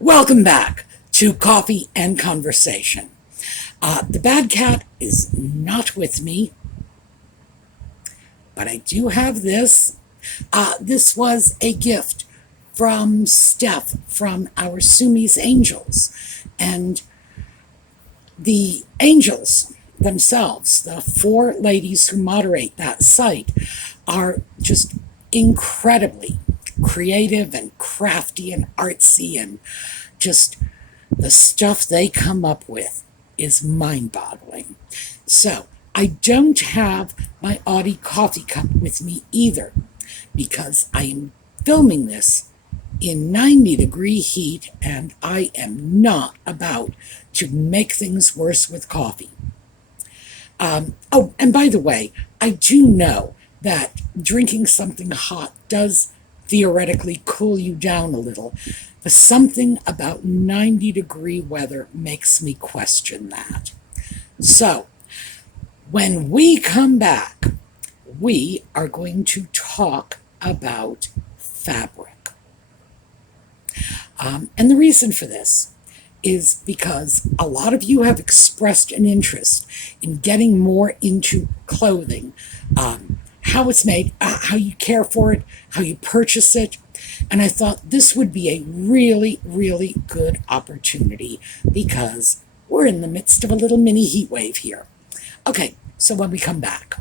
Welcome back to Coffee and Conversation. The bad cat is not with me, but I do have this. This was a gift from Steph from our Sumi's Angels. And the angels themselves, the four ladies who moderate that site, are just incredibly creative and crafty and artsy, and just the stuff they come up with is mind-boggling. So I don't have my Audie coffee cup with me either, because I am filming this in 90-degree heat, and I am not about to make things worse with coffee. Oh, and by the way, I do know that drinking something hot does theoretically cool you down a little, but something about 90-degree weather makes me question that. So, when we come back, we are going to talk about fabric. And the reason for this is because a lot of you have expressed an interest in getting more into clothing, how it's made, how you care for it, how you purchase it. And I thought this would be a really, really good opportunity because we're in the midst of a little mini heat wave here. Okay, so when we come back.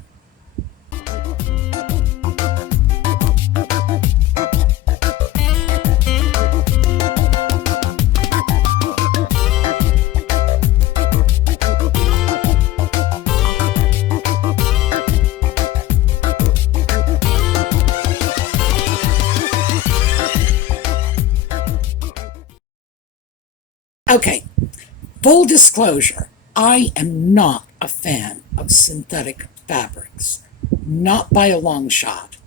Okay, full disclosure, I am not a fan of synthetic fabrics, not by a long shot.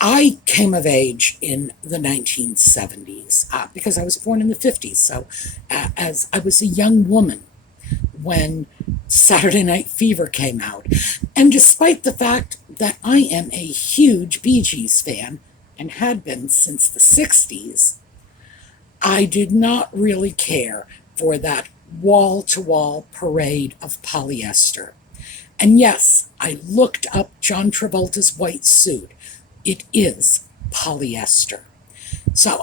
I came of age in the 1970s because I was born in the 50s, so as I was a young woman when Saturday Night Fever came out. And despite the fact that I am a huge Bee Gees fan and had been since the 60s, I did not really care for that wall-to-wall parade of polyester. And yes, I looked up John Travolta's white suit. It is polyester. So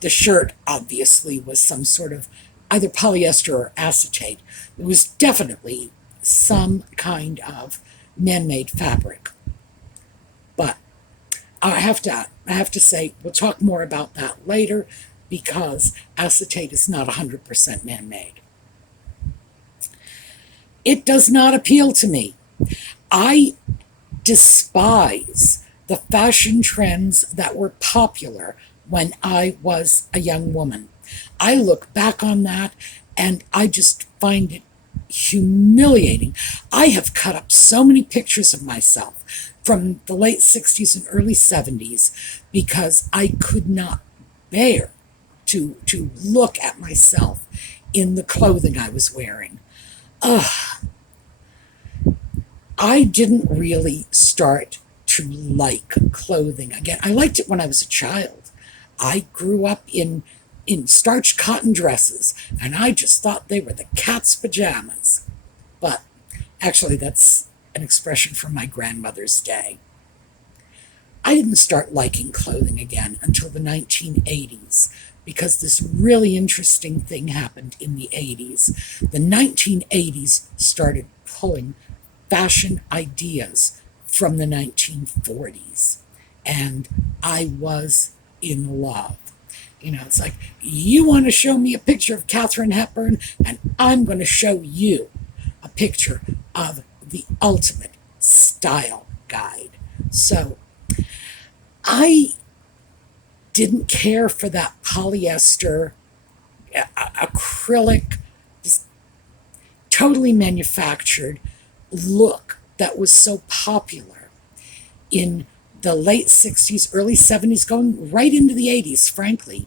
the shirt obviously was some sort of either polyester or acetate. It was definitely some kind of man-made fabric. But I have to say, we'll talk more about that later, because acetate is not 100% man-made. It does not appeal to me. I despise the fashion trends that were popular when I was a young woman. I look back on that and I just find it humiliating. I have cut up so many pictures of myself from the late 60s and early 70s because I could not bear to look at myself in the clothing I was wearing. I didn't really start to like clothing again. I liked it when I was a child. I grew up in starched cotton dresses, and I just thought they were the cat's pajamas. But actually, that's an expression from my grandmother's day. I didn't start liking clothing again until the 1980s, because this really interesting thing happened in the 80s. The 1980s started pulling fashion ideas from the 1940s, and I was in love. You know, it's like, you want to show me a picture of Katharine Hepburn, and I'm going to show you a picture of the ultimate style guide. So I didn't care for that polyester, acrylic, just totally manufactured look that was so popular in the late 60s, early 70s, going right into the 80s, frankly.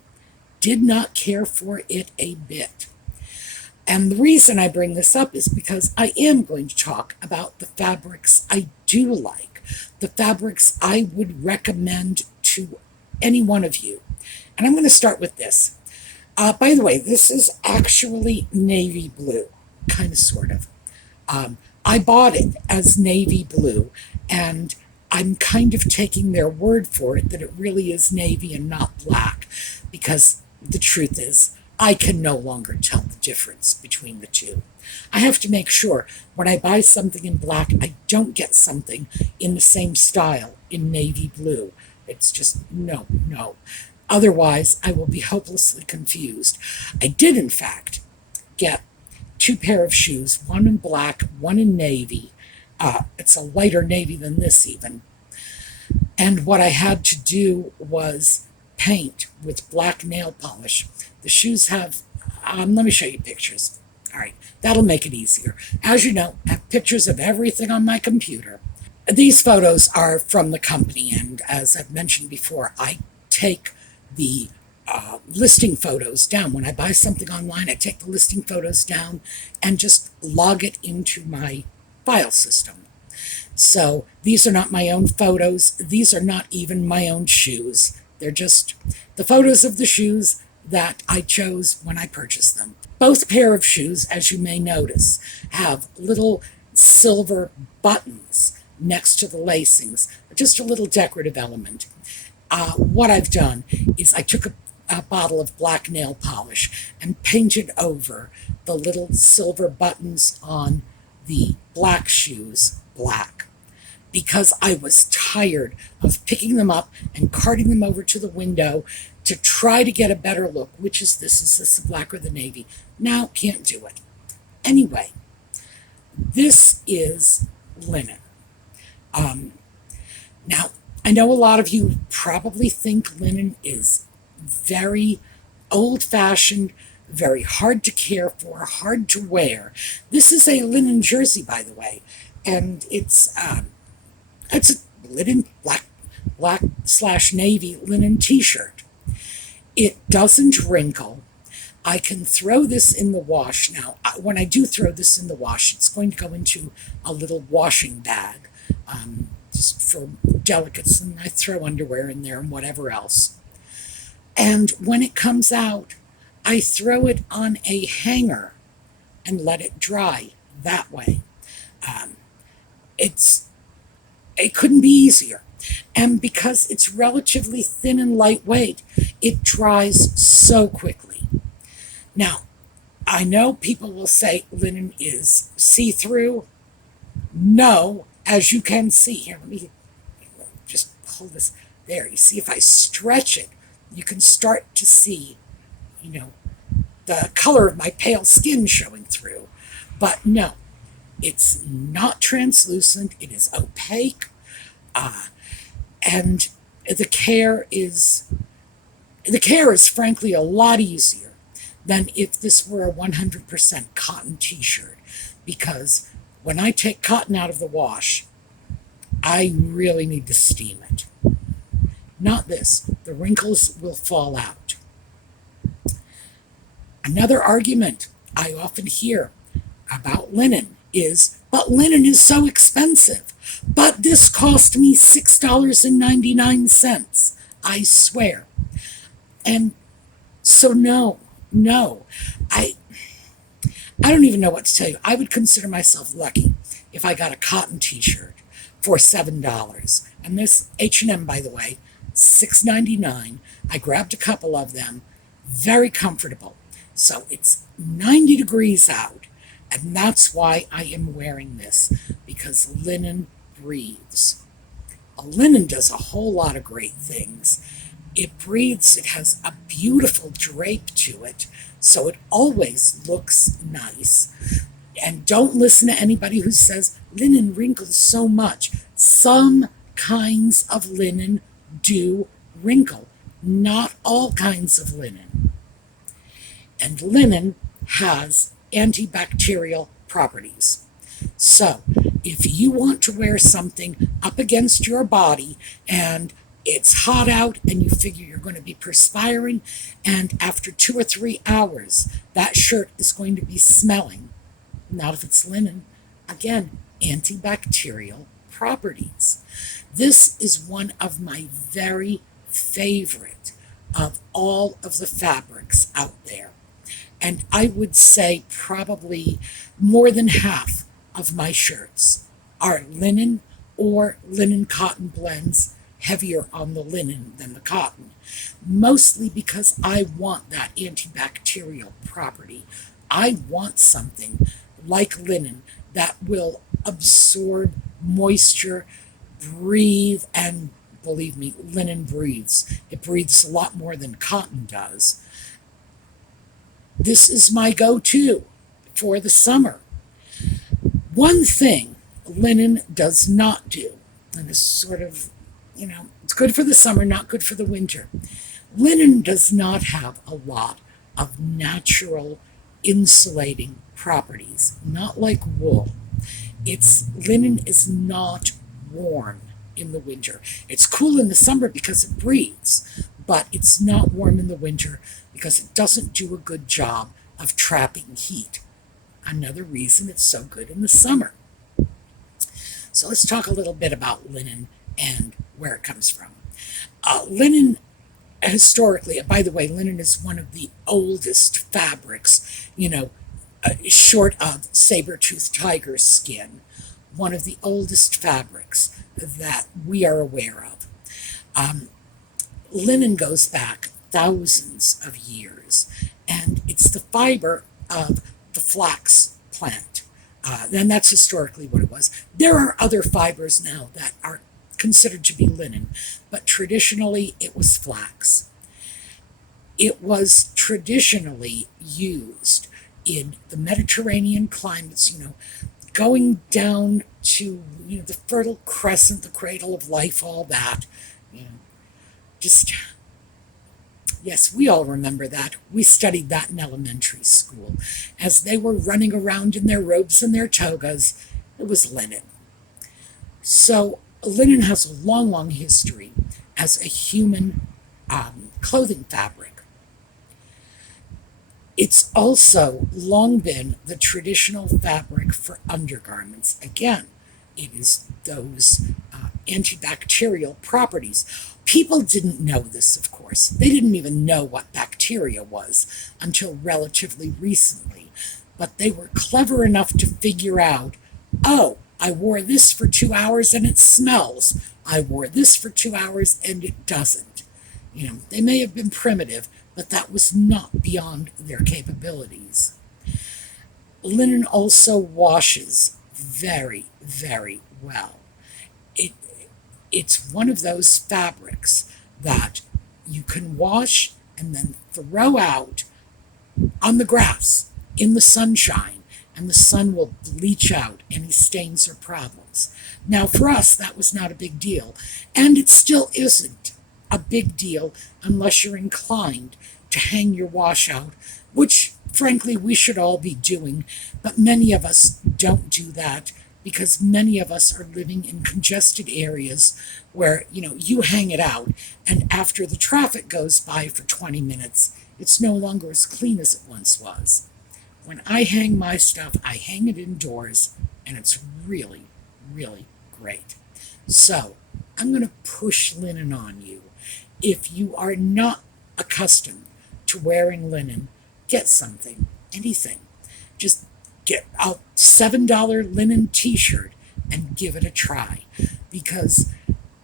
Did not care for it a bit. And the reason I bring this up is because I am going to talk about the fabrics I do like, the fabrics I would recommend to any one of you. And I'm going to start with this. By the way, this is actually navy blue, kind of, sort of. I bought it as navy blue, and I'm kind of taking their word for it that it really is navy and not black, because the truth is, I can no longer tell the difference between the two. I have to make sure when I buy something in black, I don't get something in the same style in navy blue. It's just no, no. Otherwise, I will be hopelessly confused. I did, in fact, get two pair of shoes, one in black, one in navy. It's a lighter navy than this, even. And what I had to do was paint with black nail polish. The shoes have, let me show you pictures. All right, that'll make it easier. As you know, I have pictures of everything on my computer. These photos are from the company, and as I've mentioned before, I take the listing photos down. When I buy something online, I take the listing photos down and just log it into my file system. So these are not my own photos. These are not even my own shoes. They're just the photos of the shoes that I chose when I purchased them. Both pair of shoes, as you may notice, have little silver buttons next to the lacings, just a little decorative element. What I've done is I took a bottle of black nail polish and painted over the little silver buttons on the black shoes black, because I was tired of picking them up and carting them over to the window to try to get a better look. Which is this? Is this the black or the navy? Now, can't do it. Anyway, this is linen. Now, I know a lot of you probably think linen is very old-fashioned, very hard to care for, hard to wear. This is a linen jersey, by the way, and it's a linen black/navy linen t-shirt. It doesn't wrinkle. I can throw this in the wash. Now, when I do throw this in the wash, it's going to go into a little washing bag, just for delicates, and I throw underwear in there and whatever else. And when it comes out, I throw it on a hanger and let it dry that way. It couldn't be easier. And because it's relatively thin and lightweight, it dries so quickly. Now, I know people will say linen is see-through. No, as you can see. Here, let me just pull this. There, you see, if I stretch it, you can start to see, the color of my pale skin showing through. But no, it's not translucent. It is opaque. And the care is frankly a lot easier than if this were a 100% cotton t-shirt, because when I take cotton out of the wash, I really need to steam it. Not this. The wrinkles will fall out. Another argument I often hear about linen is, but linen is so expensive. But this cost me $6.99. I swear. And so no, I don't even know what to tell you. I would consider myself lucky if I got a cotton t-shirt for $7. And this H&M, by the way, $6.99. I grabbed a couple of them. Very comfortable. So it's 90 degrees out. And that's why I am wearing this, because linen breathes. A linen does a whole lot of great things. It breathes. It has a beautiful drape to it, so it always looks nice. And don't listen to anybody who says linen wrinkles so much. Some kinds of linen do wrinkle. Not all kinds of linen. And linen has antibacterial properties. So, if you want to wear something up against your body and it's hot out and you figure you're going to be perspiring, and after 2 or 3 hours that shirt is going to be smelling, not if it's linen, again, antibacterial properties. This is one of my very favorite of all of the fabrics out there. And I would say probably more than half of my shirts are linen or linen cotton blends, heavier on the linen than the cotton, mostly because I want that antibacterial property. I want something like linen that will absorb moisture, breathe, and believe me, linen breathes. It breathes a lot more than cotton does. This is my go-to for the summer. One thing linen does not do, and this is sort of, it's good for the summer, not good for the winter. Linen does not have a lot of natural insulating properties, not like wool. Linen is not warm in the winter. It's cool in the summer because it breathes, but it's not warm in the winter because it doesn't do a good job of trapping heat. Another reason it's so good in the summer. So let's talk a little bit about linen and where it comes from. Linen, historically, by the way, linen is one of the oldest fabrics, short of saber-toothed tiger skin, one of the oldest fabrics that we are aware of. Linen goes back thousands of years, and it's the fiber of the flax plant. And that's historically what it was. There are other fibers now that are considered to be linen, but traditionally it was flax. It was traditionally used in the Mediterranean climates, going down to the Fertile Crescent, the cradle of life, all that. Yes, we all remember that. We studied that in elementary school. As they were running around in their robes and their togas, it was linen. So linen has a long, long history as a human clothing fabric. It's also long been the traditional fabric for undergarments. Again, it is those antibacterial properties. People didn't know this, of course. They didn't even know what bacteria was until relatively recently. But they were clever enough to figure out, oh, I wore this for 2 hours and it smells. I wore this for 2 hours and it doesn't. They may have been primitive, but that was not beyond their capabilities. Linen also washes very, very well. It's one of those fabrics that you can wash and then throw out on the grass in the sunshine, and the sun will bleach out any stains or problems. Now, for us, that was not a big deal, and it still isn't a big deal unless you're inclined to hang your wash out, which, frankly, we should all be doing, but many of us don't do that because many of us are living in congested areas where, you hang it out, and after the traffic goes by for 20 minutes, it's no longer as clean as it once was. When I hang my stuff, I hang it indoors, and it's really, really great. So, I'm going to push linen on you. If you are not accustomed to wearing linen, get something, anything. Just get a $7 linen t-shirt and give it a try, because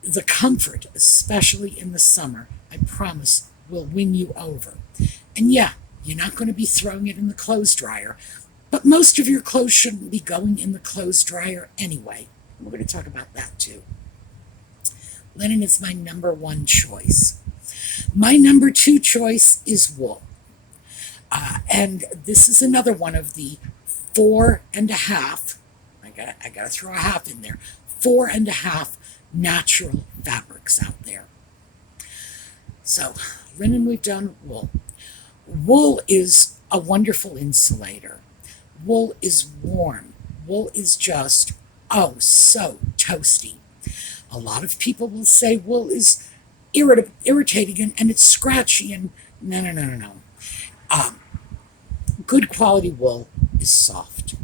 the comfort, especially in the summer, I promise will win you over. And yeah, you're not going to be throwing it in the clothes dryer, but most of your clothes shouldn't be going in the clothes dryer anyway. We're going to talk about that too. Linen is my number one choice. My number two choice is wool. And this is another one of the 4.5, I gotta throw a half in there, 4.5 natural fabrics out there. So, linen we've done, wool. Wool is a wonderful insulator. Wool is warm. Wool is just, so toasty. A lot of people will say wool is irritating and it's scratchy, and no. Good quality wool is soft.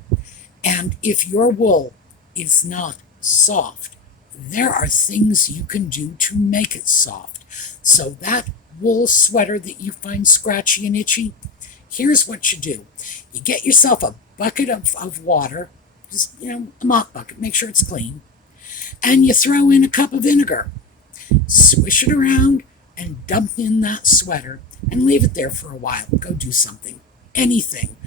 And if your wool is not soft, there are things you can do to make it soft. So that wool sweater that you find scratchy and itchy, here's what you do. You get yourself a bucket of water, just, a mop bucket, make sure it's clean, and you throw in a cup of vinegar. Swish it around and dump in that sweater and leave it there for a while. Go do something. Anything.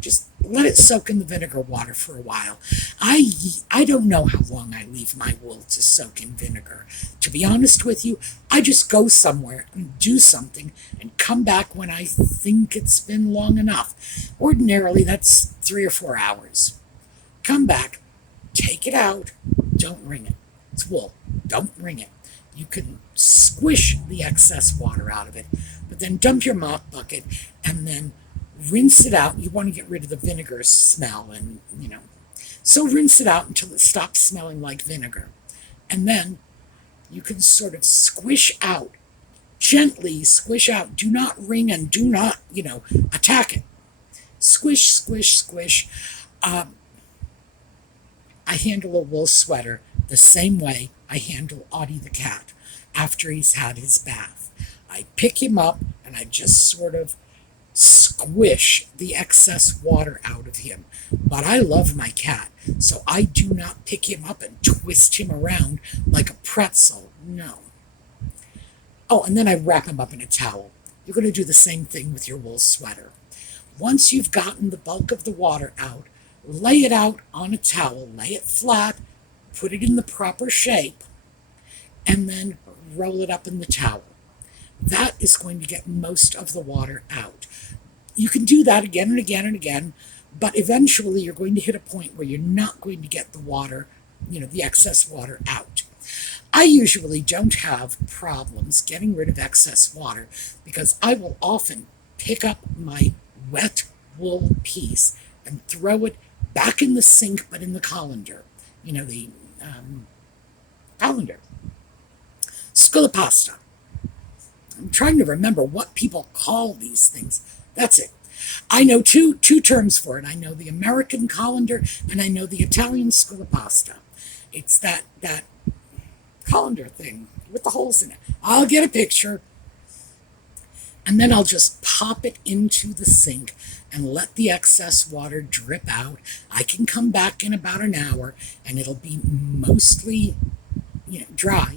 Just let it soak in the vinegar water for a while. I don't know how long I leave my wool to soak in vinegar. To be honest with you, I just go somewhere and do something and come back when I think it's been long enough. Ordinarily, that's 3 or 4 hours. Come back, take it out, don't wring it. It's wool. Don't wring it. You can squish the excess water out of it, but then dump your mop bucket and then rinse it out. You want to get rid of the vinegar smell so rinse it out until it stops smelling like vinegar. And then you can sort of squish out, gently squish out. Do not wring and do not, attack it. Squish, squish, squish. I handle a wool sweater the same way I handle Audie the cat after he's had his bath. I pick him up and I just sort of squish the excess water out of him. But I love my cat, so I do not pick him up and twist him around like a pretzel. No. Oh, and then I wrap him up in a towel. You're going to do the same thing with your wool sweater. Once you've gotten the bulk of the water out, lay it out on a towel, lay it flat, put it in the proper shape, and then roll it up in the towel. That is going to get most of the water out. You can do that again and again and again, but eventually you're going to hit a point where you're not going to get the water, the excess water out. I usually don't have problems getting rid of excess water because I will often pick up my wet wool piece and throw it back in the sink, but in the colander. The colander. Sculapasta. I'm trying to remember what people call these things. That's it. I know two terms for it. I know the American colander and I know the Italian sculapasta. It's that colander thing with the holes in it. I'll get a picture and then I'll just pop it into the sink and let the excess water drip out. I can come back in about an hour and it'll be mostly dry.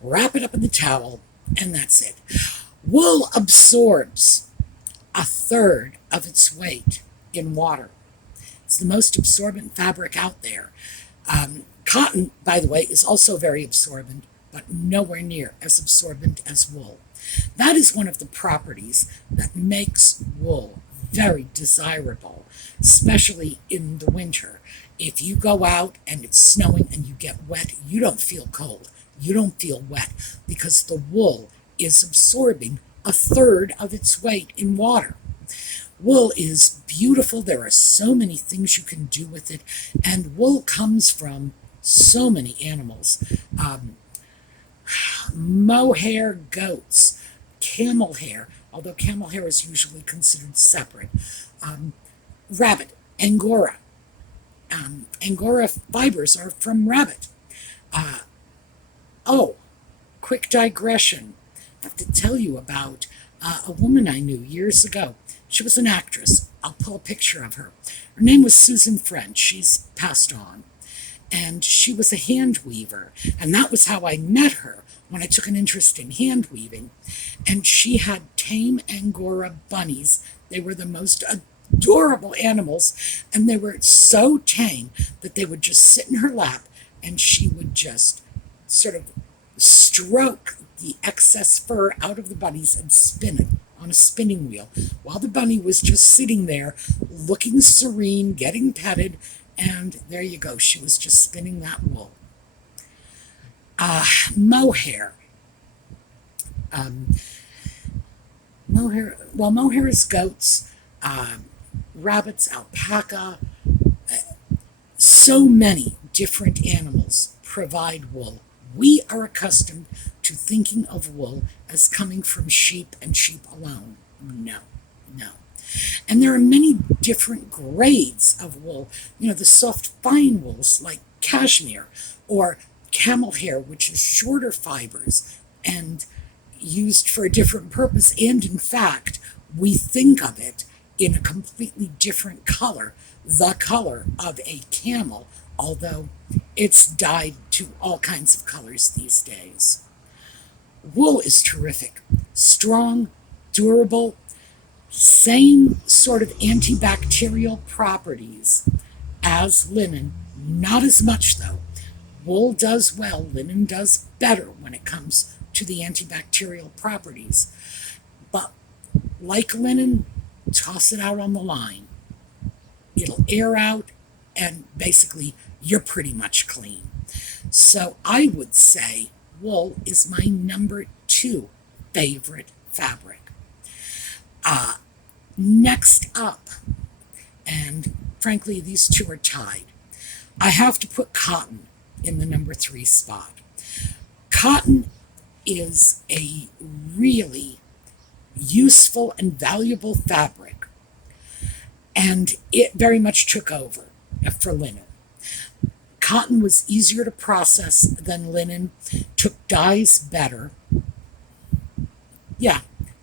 Wrap it up in the towel and that's it. Wool absorbs 1/3 of its weight in water. It's the most absorbent fabric out there. Cotton, by the way, is also very absorbent, but nowhere near as absorbent as wool. That is one of the properties that makes wool very desirable, especially in the winter. If you go out and it's snowing and you get wet, you don't feel cold. You don't feel wet because the wool is absorbing 1/3 of its weight in water. Wool is beautiful. There are so many things you can do with it, and wool comes from so many animals. Mohair goats, camel hair, although camel hair is usually considered separate. Rabbit, Angora. Angora fibers are from rabbit. Quick digression. I have to tell you about a woman I knew years ago. She was an actress. I'll pull a picture of her. Her name was Susan French. She's passed on. And she was a hand weaver. And that was how I met her when I took an interest in hand weaving. And she had tame Angora bunnies. They were the most adorable animals. And they were so tame that they would just sit in her lap and she would just sort of stroke the excess fur out of the bunnies and spin it on a spinning wheel while the bunny was just sitting there looking serene, getting petted, and there you go. She was just spinning that wool. Mohair. Mohair is goats, rabbits, alpaca. So many different animals provide wool. We are accustomed to thinking of wool as coming from sheep and sheep alone. No. And there are many different grades of wool. The soft fine wools like cashmere or camel hair, which is shorter fibers. And, used for a different purpose, and in fact, we think of it in a completely different color, the color of a camel, although it's dyed to all kinds of colors these days. Wool is terrific, strong, durable, same sort of antibacterial properties as linen, not as much though. Wool does well, linen does better when it comes to the antibacterial properties. But like linen, toss it out on the line. It'll air out, and basically you're pretty much clean. So I would say wool is my number 2 favorite fabric. Next up, and frankly these two are tied, I have to put cotton in the number 3 spot. Cotton is a really useful and valuable fabric, and it very much took over for linen. Cotton was easier to process than linen, took dyes better.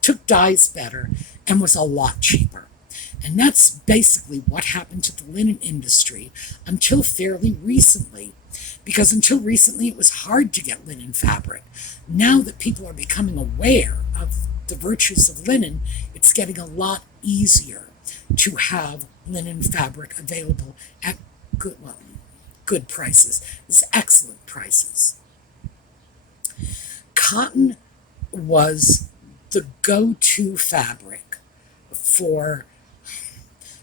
Took dyes better, and was a lot cheaper. And that's basically what happened to the linen industry until fairly recently, because until recently it was hard to get linen fabric. Now that people are becoming aware of the virtues of linen, it's getting a lot easier to have linen fabric available at good prices. It's excellent prices. Cotton was the go-to fabric for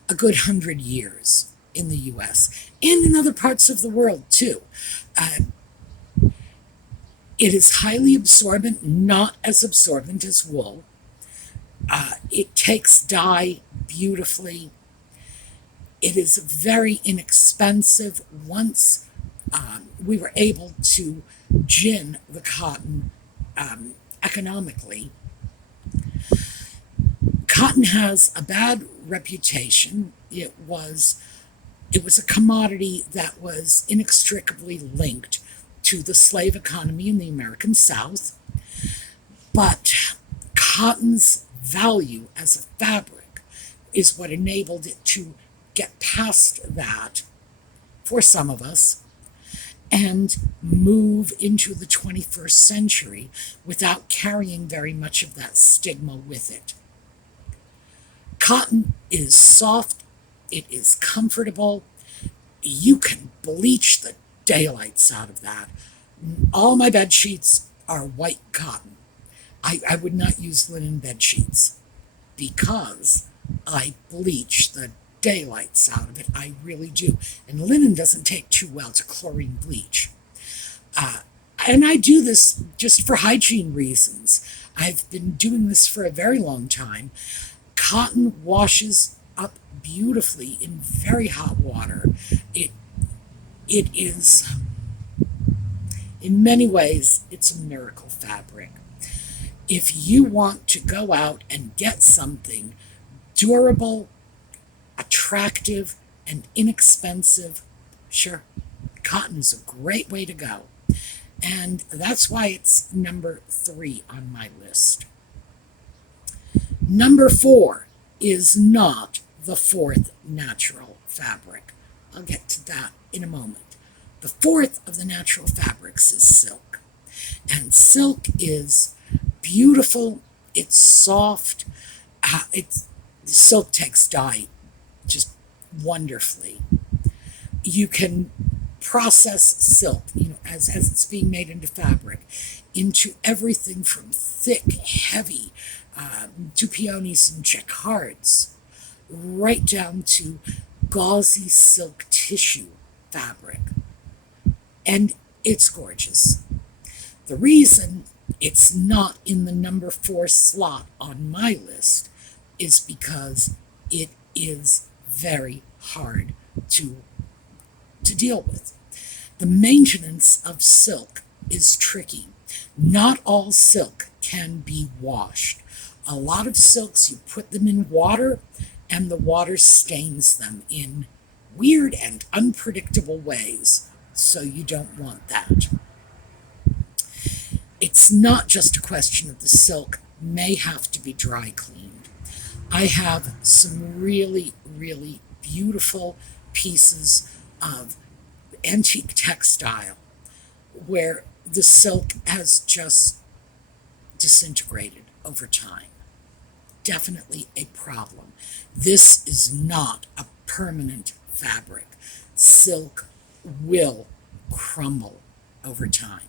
a good 100 years in the U.S. and in other parts of the world too. It is highly absorbent, not as absorbent as wool. It takes dye beautifully. It is very inexpensive. Once we were able to gin the cotton economically. Cotton has a bad reputation. It was a commodity that was inextricably linked to the slave economy in the American South. But cotton's value as a fabric is what enabled it to get past that for some of us and move into the 21st century without carrying very much of that stigma with it. Cotton is soft, it is comfortable, you can bleach the daylights out of that. All my bed sheets are white cotton. I would not use linen bed sheets because I bleach the daylights out of it. I really do. And linen doesn't take too well to chlorine bleach. And I do this just for hygiene reasons. I've been doing this for a very long time. Cotton washes up beautifully in very hot water. It is, in many ways, it's a miracle fabric. If you want to go out and get something durable, attractive, and inexpensive, sure, cotton is a great way to go. And that's why it's number 3 on my list. Number 4 is not the 4th natural fabric. I'll get to that in a moment. The 4th of the natural fabrics is silk. And silk is beautiful, it's soft, silk takes dye just wonderfully. You can process silk, as it's being made into fabric, into everything from thick, heavy peonies and jacquards, right down to gauzy silk tissue fabric. And it's gorgeous. The reason it's not in the number 4 slot on my list is because it is very hard to deal with. The maintenance of silk is tricky. Not all silk can be washed. A lot of silks, you put them in water and the water stains them in weird and unpredictable ways, so you don't want that. It's not just a question of the silk may have to be dry cleaned. I have some really, really beautiful pieces of antique textile where the silk has just disintegrated over time. Definitely a problem. This is not a permanent fabric. Silk will crumble over time.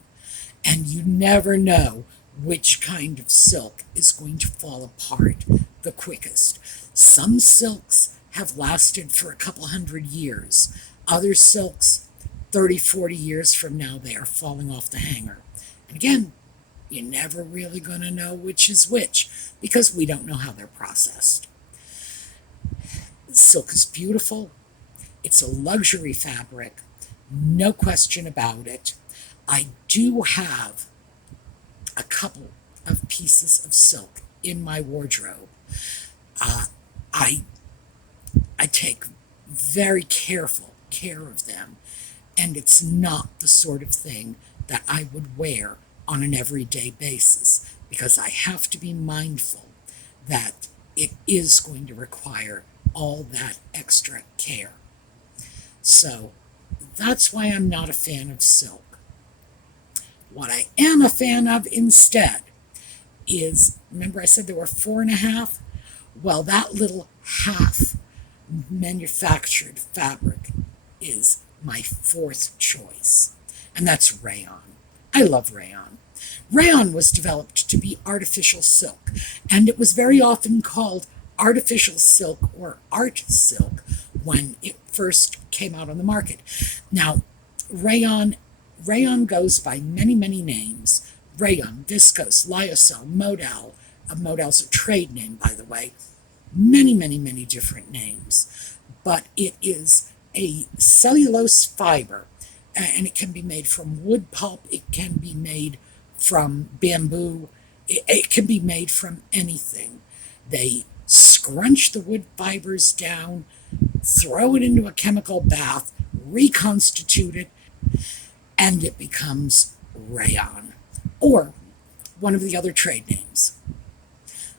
And you never know which kind of silk is going to fall apart the quickest. Some silks have lasted for a couple hundred years. Other silks, 30, 40 years from now, they are falling off the hanger. And again, you're never really going to know which is which because we don't know how they're processed. Silk is beautiful. It's a luxury fabric, no question about it. I do have a couple of pieces of silk in my wardrobe. I take very careful care of them, and it's not the sort of thing that I would wear on an everyday basis because I have to be mindful that it is going to require all that extra care. So that's why I'm not a fan of silk. What I am a fan of instead is, remember I said there were 4.5? Well, that little half manufactured fabric is my fourth choice, and that's rayon. I love rayon. Rayon was developed to be artificial silk, and it was very often called artificial silk or art silk when it first came out on the market. Now, rayon goes by many, many names. Rayon, viscose, lyocell, modal. Modal's a trade name, by the way. Many, many, many different names. But it is a cellulose fiber, and it can be made from wood pulp. It can be made from bamboo. It can be made from anything. They scrunch the wood fibers down, throw it into a chemical bath, reconstitute it, and it becomes rayon, or one of the other trade names.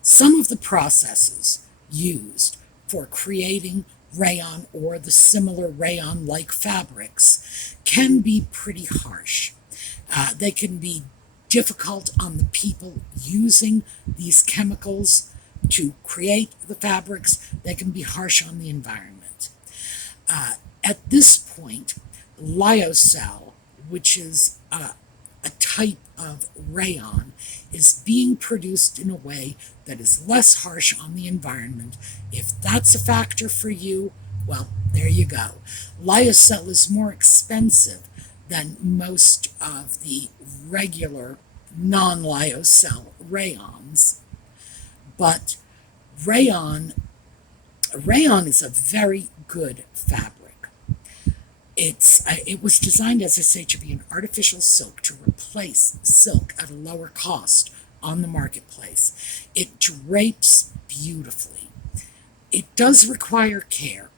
Some of the processes used for creating rayon or the similar rayon-like fabrics can be pretty harsh. They can be difficult on the people using these chemicals to create the fabrics. They can be harsh on the environment. At this point, lyocell, which is a type of rayon, is being produced in a way that is less harsh on the environment. If that's a factor for you, well, there you go. Lyocell is more expensive than most of the regular non-lyocell rayons, but rayon is a very good fabric. It was designed, as I say, to be an artificial silk to replace silk at a lower cost on the marketplace. It drapes beautifully. It does require care.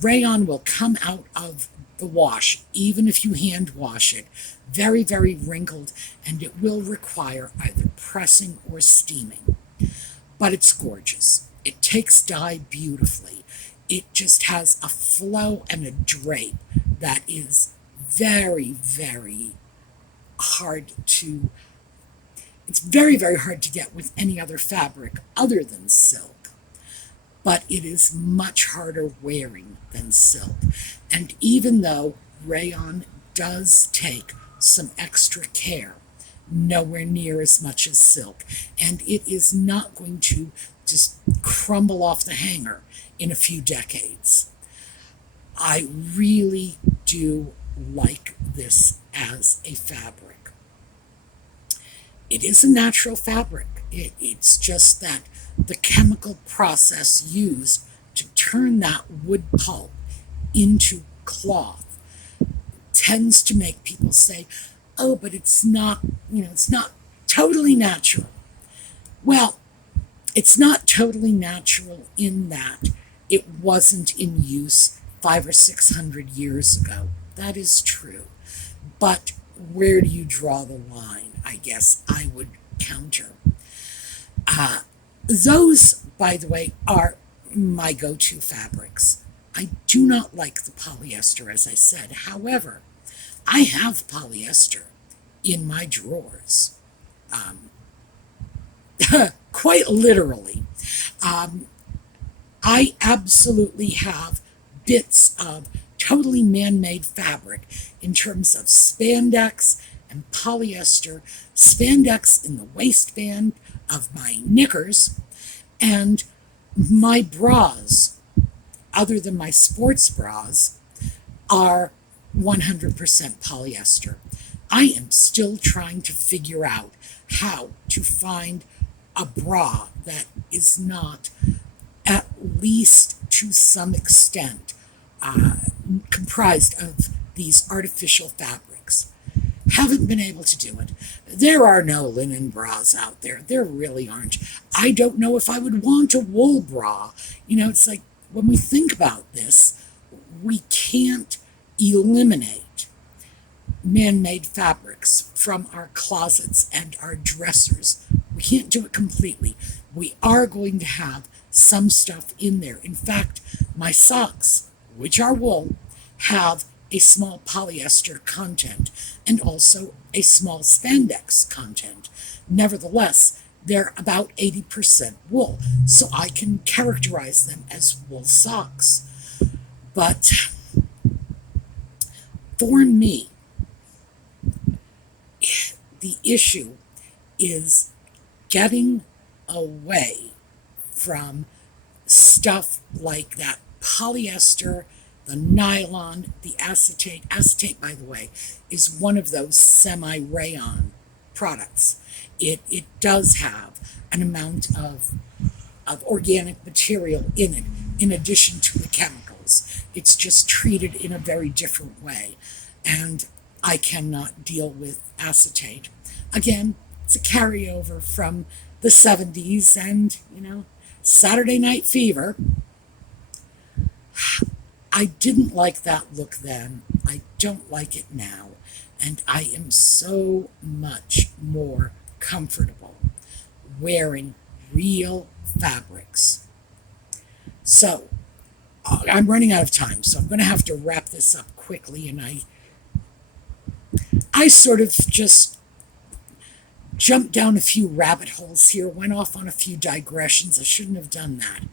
Rayon will come out of the wash, even if you hand wash it, very, very wrinkled, and it will require either pressing or steaming. But it's gorgeous. It takes dye beautifully. It just has a flow and a drape that is very, very hard to, it's very, very hard to get with any other fabric other than silk. But it is much harder wearing than silk. And even though rayon does take some extra care, nowhere near as much as silk, and it is not going to just crumble off the hanger in a few decades. I really do like this as a fabric. It is a natural fabric. It's just that the chemical process used to turn that wood pulp into cloth tends to make people say, oh, but it's not totally natural. Well, it's not totally natural in that it wasn't in use 500 or 600 years ago. That is true. But where do you draw the line? I guess I would counter. Those, by the way, are my go-to fabrics. I do not like the polyester, as I said. However, I have polyester in my drawers. Quite literally. I absolutely have bits of totally man-made fabric in terms of spandex and polyester, spandex in the waistband of my knickers, and my bras, other than my sports bras, are 100% polyester. I am still trying to figure out how to find a bra that is not, at least to some extent, comprised of these artificial fabrics. Haven't been able to do it. There are no linen bras out there. There really aren't. I don't know if I would want a wool bra. You know, it's like when we think about this, we can't eliminate man-made fabrics from our closets and our dressers. We can't do it completely. We are going to have some stuff in there. In fact, my socks, which are wool, have a small polyester content and also a small spandex content. Nevertheless, they're about 80% wool, so I can characterize them as wool socks. But for me, the issue is getting away from stuff like that polyester, the nylon, the acetate. Acetate, by the way, is one of those semi-rayon products. It does have an amount of organic material in it, in addition to the chemicals. It's just treated in a very different way, and I cannot deal with acetate. Again, it's a carryover from the 70s and, Saturday Night Fever. I didn't like that look then. I don't like it now. And I am so much more comfortable wearing real fabrics. So, I'm running out of time, so I'm going to have to wrap this up quickly. And I sort of just jumped down a few rabbit holes here, went off on a few digressions. I shouldn't have done that.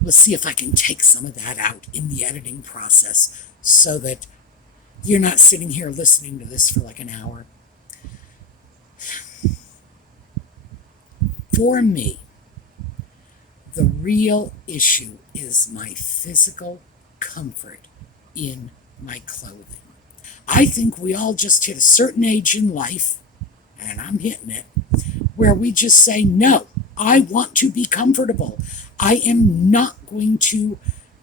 We'll see if I can take some of that out in the editing process so that you're not sitting here listening to this for like an hour. For me, the real issue is my physical comfort in my clothing. I think we all just hit a certain age in life, and I'm hitting it, where we just say, no, I want to be comfortable. I am not going to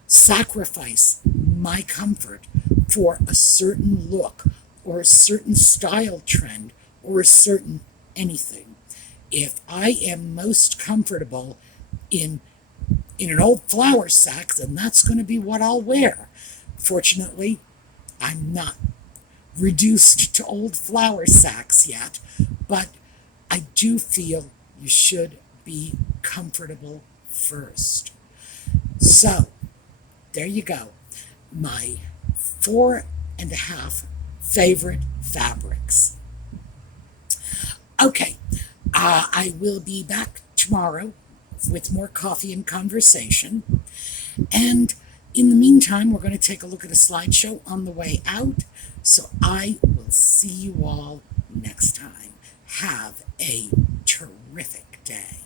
sacrifice my comfort for a certain look or a certain style trend or a certain anything. If I am most comfortable in an old flour sack, then that's going to be what I'll wear. Fortunately, I'm not reduced to old flour sacks yet, but I do feel you should be comfortable first. So, there you go. My 4.5 favorite fabrics. Okay, I will be back tomorrow with more coffee and conversation. And in the meantime, we're going to take a look at a slideshow on the way out. So I will see you all next time. Have a terrific day.